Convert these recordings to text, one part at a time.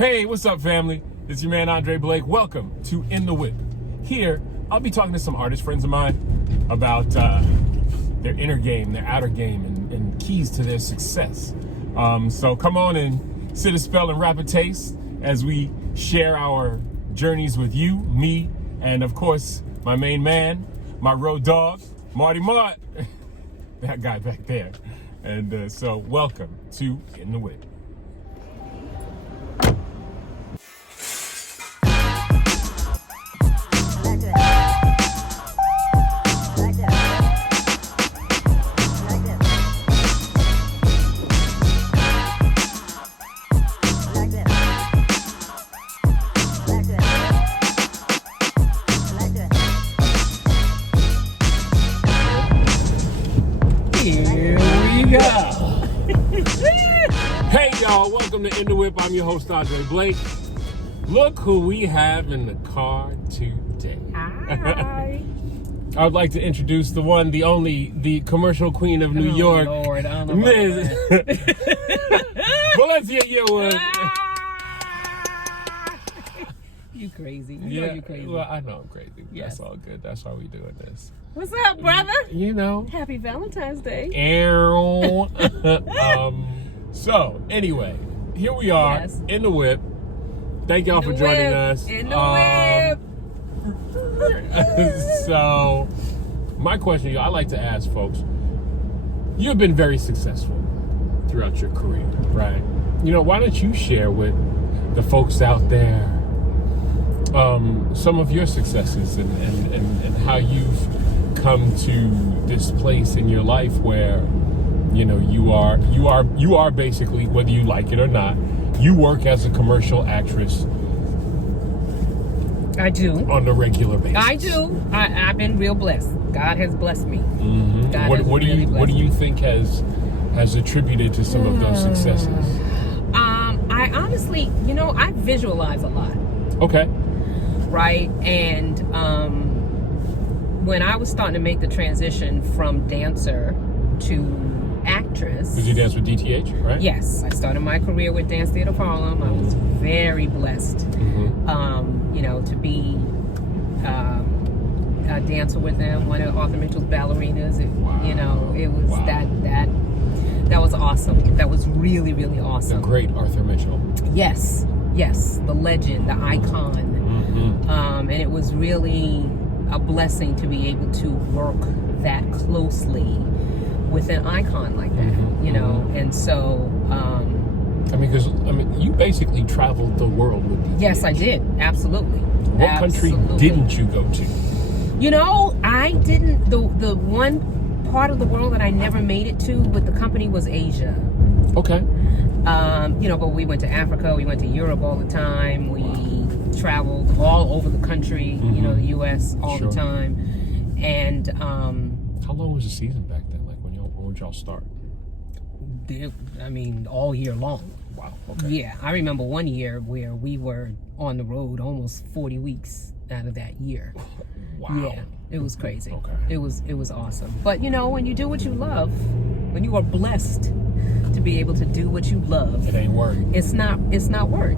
Hey, what's up, family? It's your man, André Blake. Welcome to In the Whip. Here, I'll be talking to some artist friends of mine about their inner game, their outer game, and keys to their success. So come on and sit a spell and rap a taste as we share our journeys with you, me, and of course, my main man, my road dog, Marty Mart, that guy back there. And so welcome to In the Whip. Hey y'all, welcome to In the Whip. I'm your host, André Blake. Look who we have in the car today. Hi. I would like to introduce the one, the only, the commercial queen of New York, Lord, I don't know Ms. Valencia Yearwood. You crazy. You know you crazy. Well, I know I'm crazy. Yes. That's all good. That's why we doing this. What's up, brother? You know. Happy Valentine's Day. So, anyway, here we are, Yes. In the Whip. Thank y'all for joining us. In the whip. So, my question, I like to ask folks, you've been very successful throughout your career, right? You know, why don't you share with the folks out there some of your successes and how you've come to this place in your life where, you know, you are basically, whether you like it or not, you work as a commercial actress. I do. On a regular basis. I do. I've been real blessed. God has blessed me. Mm-hmm. God What do you think has attributed to some of those successes? I honestly, I visualize a lot. Okay. Right? And when I was starting to make the transition from dancer to actress. Did you dance with DTH, right? Yes. I started my career with Dance Theater of Harlem. I was very blessed, to be a dancer with them, one of Arthur Mitchell's ballerinas. It was that was awesome. That was really, really awesome. The great Arthur Mitchell. Yes, the legend, the icon. And it was really a blessing to be able to work that closely with an icon like that, and so... you basically traveled the world with DTH. Yes, I did, absolutely. What country didn't you go to? I didn't, the one part of the world that I never made it to with the company was Asia. Okay. But we went to Africa, we went to Europe all the time, we traveled all over the country, the U.S. all the time. And how long was the season back then? Like when would y'all start? All year long. Wow. Okay. Yeah, I remember one year where we were on the road almost 40 weeks out of that year. Wow. Yeah, it was crazy. Okay. It was awesome. But when you do what you love, when you are blessed to be able to do what you love, it ain't work. It's not work.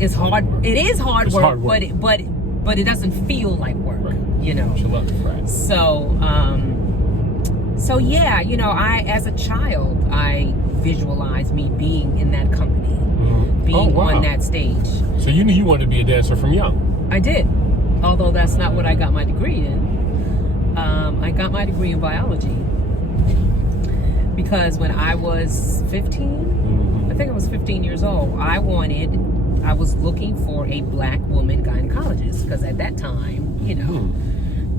It's hard. It is hard work, but it doesn't feel like work. Right. You love it, right? So yeah, I as a child I visualized me being in that company, being on that stage. So you knew you wanted to be a dancer from young. I did, although that's not what I got my degree in. I got my degree in biology because when I was 15, I think I was 15 years old, I was looking for a black woman gynecologist because at that time,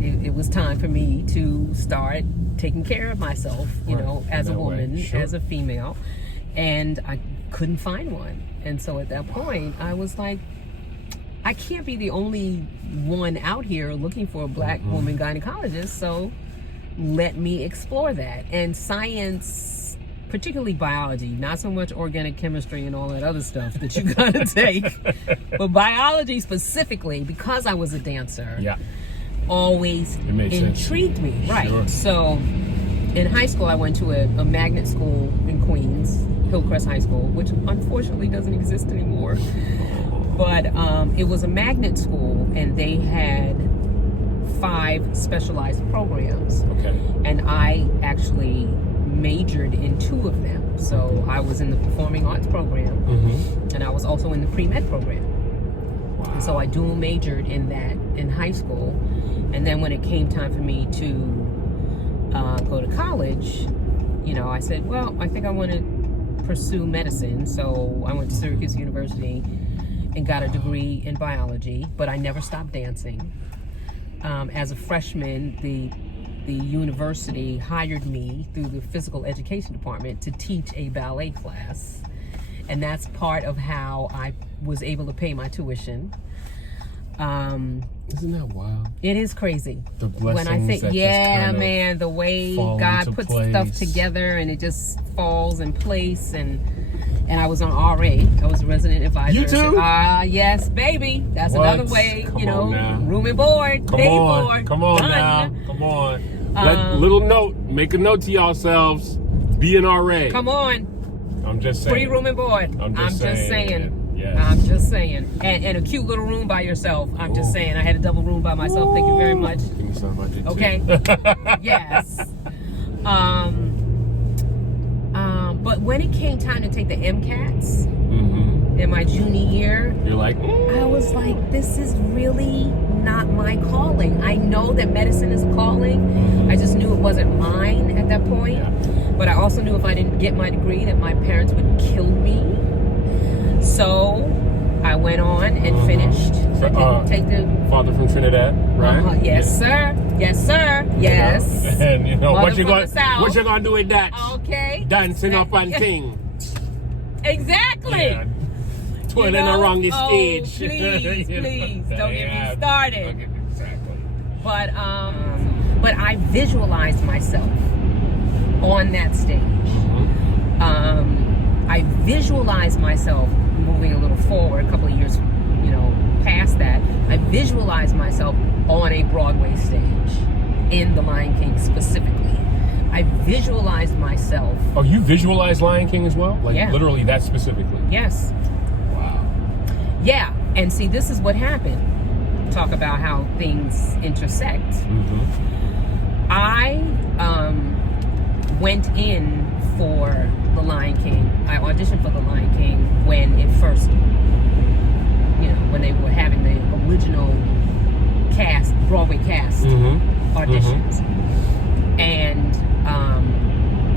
it was time for me to start taking care of myself, as a woman, as a female, and I couldn't find one. And so at that point, I was like, I can't be the only one out here looking for a black woman gynecologist, so let me explore that. And science, particularly biology, not so much organic chemistry and all that other stuff that you gotta take, but biology specifically, because I was a dancer, always intrigued me. Right. Sure. So in high school, I went to a magnet school in Queens, Hillcrest High School, which unfortunately doesn't exist anymore. But it was a magnet school, and they had 5 specialized programs. Okay. And I actually majored in 2 of them. So I was in the performing arts program, and I was also in the pre-med program. Wow. And so I dual majored in that in high school. And then when it came time for me to go to college, you know, I said, well, I think I want to pursue medicine. So I went to Syracuse University and got a degree in biology, but I never stopped dancing. As a freshman, the university hired me through the physical education department to teach a ballet class. And that's part of how I was able to pay my tuition. Isn't that wild? It is crazy. The blessings when I think, that yeah, just kind of man, the way fall God into puts place. stuff together and it just falls in place. And I was on RA. I was a resident advisor. You too? Yes, baby. That's What? another way, Come you know, on now. room and board, Come day on, board. come on done. now, come on. Little note, make a note to yourselves. Be an RA. Come on. I'm just saying. Free room and board. I'm just saying. Yes. I'm just saying. And a cute little room by yourself. I'm just saying. I had a double room by myself. Thank you very much. Give me some of it, Okay. too. Yes. But when it came time to take the MCATs in my junior year, You're like, I was like, this is really not my calling. I know that medicine is a calling. I just knew it wasn't mine at that point. Yeah. But I also knew if I didn't get my degree that my parents would kill me. So I went on and finished. I didn't take the father from Trinidad, right? Yes, sir. Yes, sir. Yes. And you know Mother what you from going the South. what you gonna do with that? Okay. Dancing up and ting. Exactly. Yeah. Twirling You know? around the Oh, stage. please, You know? please, don't get Yeah. me started. Okay, exactly. But I visualized myself on that stage. I visualized myself moving a little forward, a couple of years, you know, past that. I visualized myself on a Broadway stage in The Lion King specifically. I visualized myself. Oh, you visualize Lion King as well? Like Yeah. literally that specifically? Yes. Wow. Yeah. And see, this is what happened. Talk about how things intersect. I went in for The Lion King. I auditioned for The Lion King when it first, you know, when they were having the original cast, Broadway cast auditions. And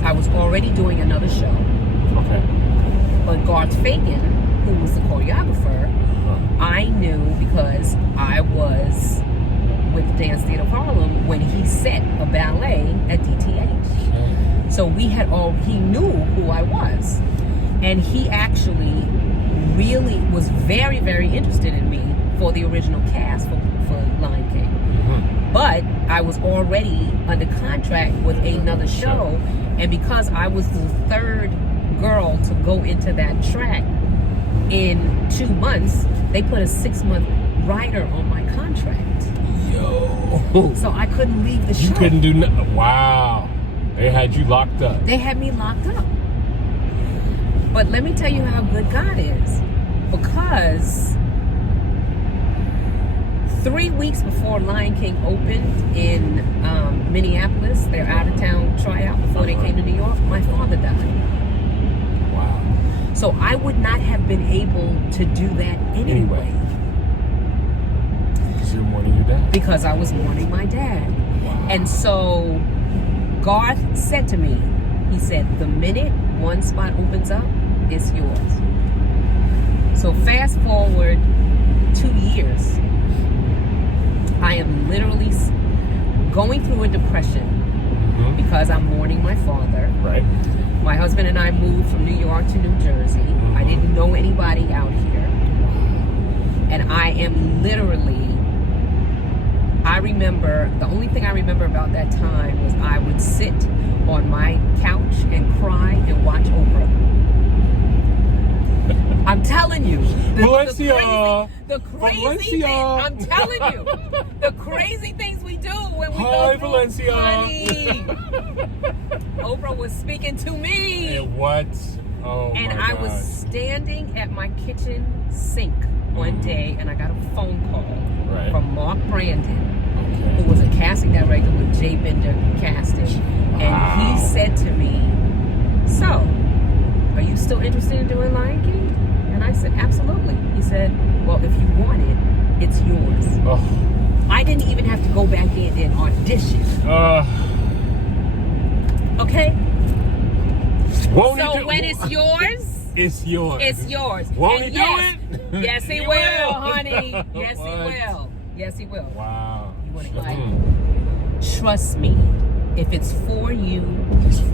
I was already doing another show. Okay. But Garth Fagan, who was the choreographer, I knew because I was with the Dance Theater of Harlem when he set a ballet at DTH. So he knew who I was. And he actually really was very, very interested in me for the original cast for Lion King. But I was already under contract with another show. And because I was the third girl to go into that track in 2 months, they put a 6-month rider on my contract. Yo. So I couldn't leave the show. You couldn't do nothing. Wow. They had you locked up. They had me locked up. But let me tell you how good God is. Because 3 weeks before Lion King opened in Minneapolis, their out-of-town tryout before they came to New York, my father died. Wow. So I would not have been able to do that anyway. Because you're mourning your dad. Because I was mourning my dad. Wow. And so Garth said to me, he said, the minute one spot opens up, it's yours. So fast forward 2 years, I am literally going through a depression because I'm mourning my father. Right. My husband and I moved from New York to New Jersey. I didn't know anybody out here. And I am literally, I remember, the only thing I remember about that time was I would sit on my couch and cry and watch Oprah. I'm telling you. Valencia. The crazy things, I'm telling you. The crazy things we do when we go through. Valencia. Honey, Oprah was speaking to me. And what Oh, and my I was God. standing at my kitchen sink one day, and I got a phone call from Mark Brandon, who was a casting director with Jay Bender Casting. And he said to me, "So, are you still interested in doing Lion King?" And I said, "Absolutely." He said, "Well, if you want it, it's yours." Oh. I didn't even have to go back in and audition. Okay? Won't So when it's yours, it's yours. it's yours. Won't And he do it? Yes, he will, honey. Yes, he will. Yes, he will. Wow. You want to like, trust me, if it's for you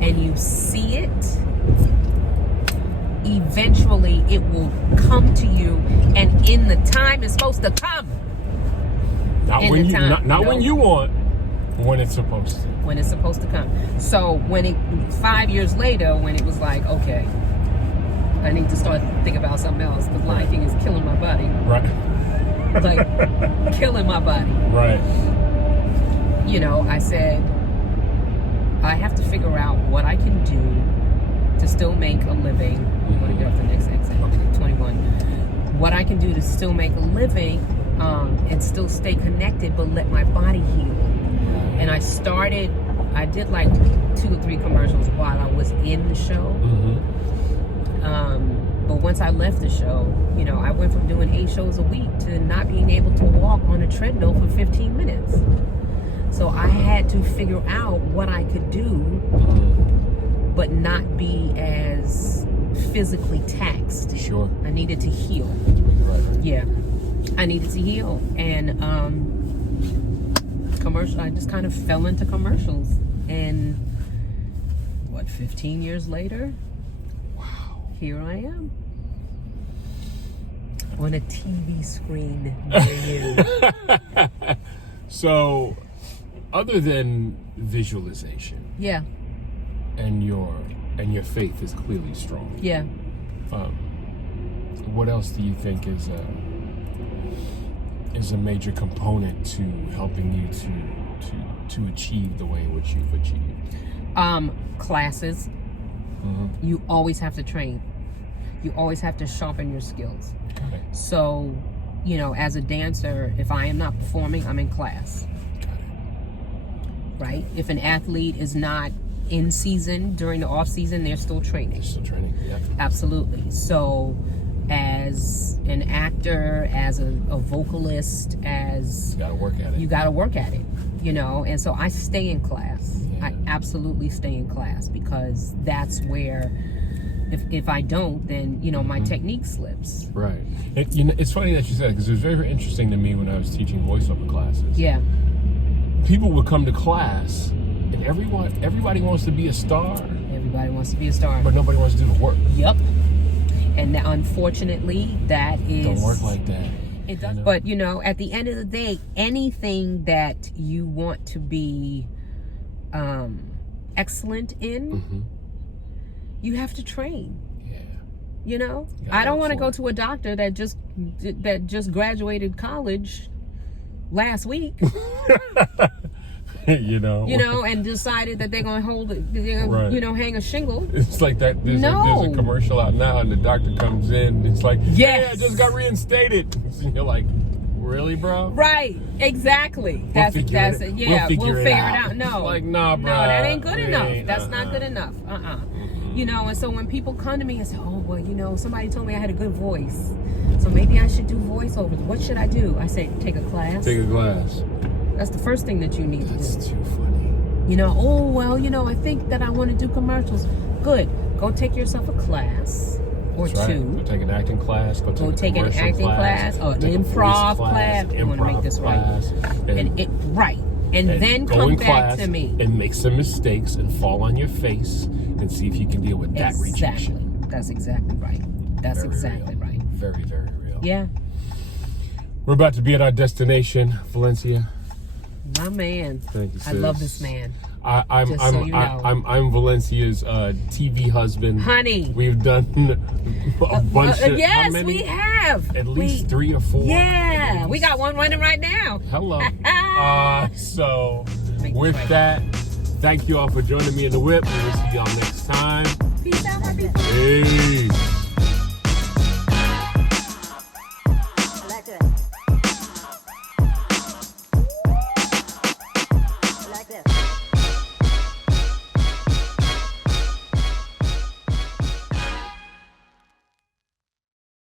and you see it, eventually it will come to you, and in the time it's supposed to come. Not when you, not when you want, when it's supposed to. When it's supposed to come. So when it 5 years later, when it was like, okay, I need to start thinking about something else. The Lion King is killing my body. Right. Like killing my body. Right. You know, I said, I have to figure out what I can do to still make a living. I'm going to get off the next exit. Okay, 21. What I can do to still make a living and still stay connected, but let my body heal. And I did like 2 or 3 commercials while I was in the show. But once I left the show, you know, I went from doing 8 shows a week to not being able to walk on a treadmill for 15 minutes. So I had to figure out what I could do, but not be as physically taxed. Sure. I needed to heal. Right. Yeah. I needed to heal. And I just kind of fell into commercials. And 15 years later, wow, here I am on a TV screen near you. So, other than visualization, Yeah. and your faith is clearly strong. Yeah. What else do you think is a major component to helping you to achieve the way in which you've achieved? Classes. You always have to train. You always have to sharpen your skills. Got it. So, you know, as a dancer, if I am not performing, I'm in class. Got it. Right? If an athlete is not in season during the off season, they're still training. You're still training. Yeah. Absolutely. So, as an actor, as a vocalist, as You gotta work at it. you got to work at it, you know. And so I stay in class. Yeah. I absolutely stay in class, because that's where, if I don't, then, you know, my technique slips. Right. It's funny that you said it, because it was very, very interesting to me when I was teaching voiceover classes. Yeah. People would come to class, and everybody wants to be a star, Everybody wants to be a star. but nobody wants to do the work. Yep. And unfortunately, that is... Don't work like that. It does. You know? But, you know, at the end of the day, anything that you want to be excellent in, you have to train. Yeah. You know, You gotta I don't work want to for go it. to a doctor that just graduated college last week, You know. and decided that they're going to hold it, Right. you know, hang a shingle. It's like that. There's No. a commercial out now, and the doctor comes in. It's like, Yes. "Hey, I just got reinstated." And you're like, "Really, bro?" Right, exactly. We'll figure it out. No, It's like, nah, bro. No, that ain't good We enough. ain't, That's not good enough. You know, and so when people come to me and say, "Oh, well, you know, somebody told me I had a good voice, so maybe I should do voiceovers. What should I do?" I say, take a class. Take a glass. That's the first thing that you need to That's do. too funny. You know, oh, well, you know, I think that I want to do commercials. Good. Go take yourself a class or That's right. two. Go take an acting class. Go take an commercial acting class or an take a voice improv class. I want to make this class, right. And then go come in back class to me. and make some mistakes and fall on your face and see if you can deal with that rejection. That's exactly right. That's Very exactly real. right. Very, very real. Yeah. We're about to be at our destination, Valencia. My man. Thank you, sis. I love this man. I'm Just so you know. I'm Valencia's TV husband. Honey. We've done a bunch of yes, how many? we have. At least 3 or 4. Yeah. We got one running right now. Hello. So Make it with right. that, thank you all for joining me in the whip. We will see y'all next time. Peace out, my people. Peace.